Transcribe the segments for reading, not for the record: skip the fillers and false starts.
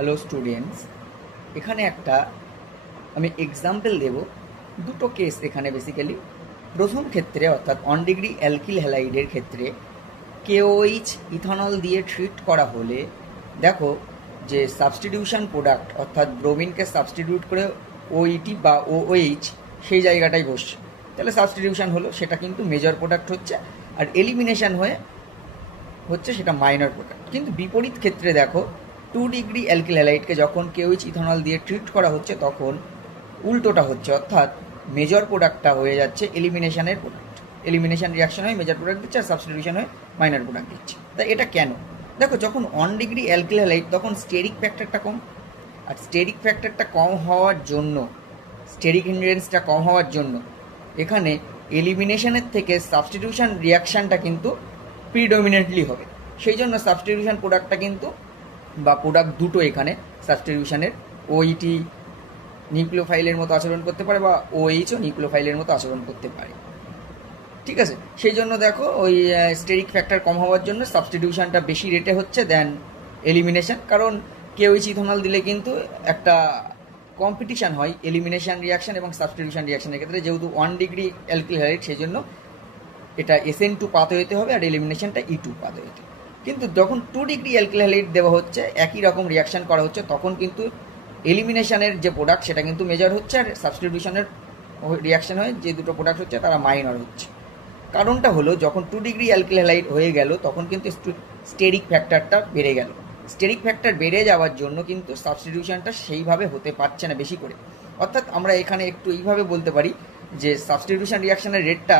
Hello students, এখানে একটা আমি এক্সাম্পল দেব। দুটো কেস এখানে বেসিক্যালি। প্রথম ক্ষেত্রে অর্থাৎ 1 ডিগ্রি অ্যালকিল হ্যালাইডের ক্ষেত্রে কেওএইচ ইথানল দিয়ে ট্রিট করা হলে দেখো যে সাবস্টিটিউশন প্রোডাক্ট অর্থাৎ ব্রোমিনকে সাবস্টিটিউট করে ওইটি বা ওএইচ সেই জায়গাটায় বসছে, তাহলে সাবস্টিটিউশন হলো, সেটা কিন্তু মেজর প্রোডাক্ট হচ্ছে, আর এলিমিনেশন হচ্ছে সেটা মাইনর প্রোডাক্ট। কিন্তু বিপরীত ক্ষেত্রে দেখো 2 ডিগ্রি অ্যালকিল হ্যালাইডকে যখন কেওএইচ ইথানল দিয়ে ট্রিট করা হচ্ছে তখন উল্টোটা হচ্ছে, অর্থাৎ মেজর প্রোডাক্টটা হয়ে যাচ্ছে এলিমিনেশনের প্রোডাক্ট। এলিমিনেশন রিয়াকশন হয় মেজর প্রোডাক্ট দিচ্ছে, আর সাবস্টিটিউশন হয় মাইনর প্রোডাক্ট দিচ্ছে। তাই এটা কেন? দেখো, যখন 1 ডিগ্রি অ্যালকিল হ্যালাইড তখন স্টেরিক ফ্যাক্টরটা কম, আর স্টেরিক ফ্যাক্টরটা কম হওয়ার জন্য, স্টেরিক ইনগ্রেডিয়েন্টসটা কম হওয়ার জন্য এখানে এলিমিনেশনের থেকে সাবস্টিটিউশন রিয়াকশানটা কিন্তু প্রিডমিনেন্টলি হবে। সেই জন্য সাবস্টিটিউশন প্রোডাক্টটা কিন্তু বা প্রোডাক্ট দুটো এখানে সাবস্টিটিউশনের ওইটি নিউক্লিওফাইলের মতো আচরণ করতে পারে বা ওএইচও নিউক্লিওফাইলের মতো আচরণ করতে পারে। ঠিক আছে, সেই জন্য দেখো ওই স্টেরিক ফ্যাক্টর কম হওয়ার জন্য সাবস্টিটিউশনটা বেশি রেটে হচ্ছে দেন এলিমিনেশন। কারণ কেওএইচ ইথানল দিলে কিন্তু একটা কম্পিটিশান হয় এলিমিনেশন রিয়াকশন এবং সাবস্টিটিউশন রিয়াকশনের ক্ষেত্রে, যেহেতু 1 ডিগ্রি অ্যালকিল হ্যালাইড সেই জন্য এটা SN2 পাথওয়েতে হবে আর এলিমিনেশনটা E2 পাথওয়েতে। কিন্তু যখন 2 ডিগ্রি অ্যালকিল হ্যালাইড দেওয়া হচ্ছে, একই রকম রিয়াকশন করা হচ্ছে, তখন কিন্তু এলিমিনেশনের যে প্রোডাক্ট সেটা কিন্তু মেজর হচ্ছে, আর সাবস্টিটিউশনের রিয়াকশন হয়ে যে দুটো প্রোডাক্ট হচ্ছে তারা মাইনর হচ্ছে। কারণটা হলো যখন 2 ডিগ্রি অ্যালকিল হ্যালাইড হয়ে গেল তখন কিন্তু স্টেরিক ফ্যাক্টরটা বেড়ে গেল। স্টেরিক ফ্যাক্টর বেড়ে যাওয়ার জন্য কিন্তু সাবস্টিটিউশনটা সেইভাবে হতে পারছে না বেশি করে। অর্থাৎ আমরা এখানে একটু এইভাবে বলতে পারি যে সাবস্টিটিউশন রিয়াকশনের রেটটা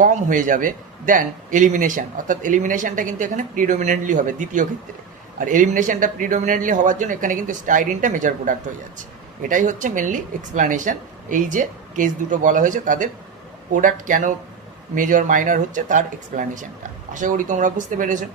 কম হয়ে যাবে দেন এলিমিনেশন, অর্থাৎ এলিমিনেশনটা কিন্তু এখানে প্রিডমিনেন্টলি হবে দ্বিতীয় ক্ষেত্রে। আর এলিমিনেশনটা প্রিডমিনেন্টলি হওয়ার জন্য এখানে কিন্তু স্টাইরিনটা মেজর প্রোডাক্ট হয়ে যাচ্ছে। এটাই হচ্ছে মেনলি এক্সপ্লানেশন। এই যে কেস দুটো বলা হয়েছে তাদের প্রোডাক্ট কেন মেজর মাইনর হচ্ছে তার এক্সপ্লানেশনটা। আশা করি তোমরা বুঝতে পেরেছো।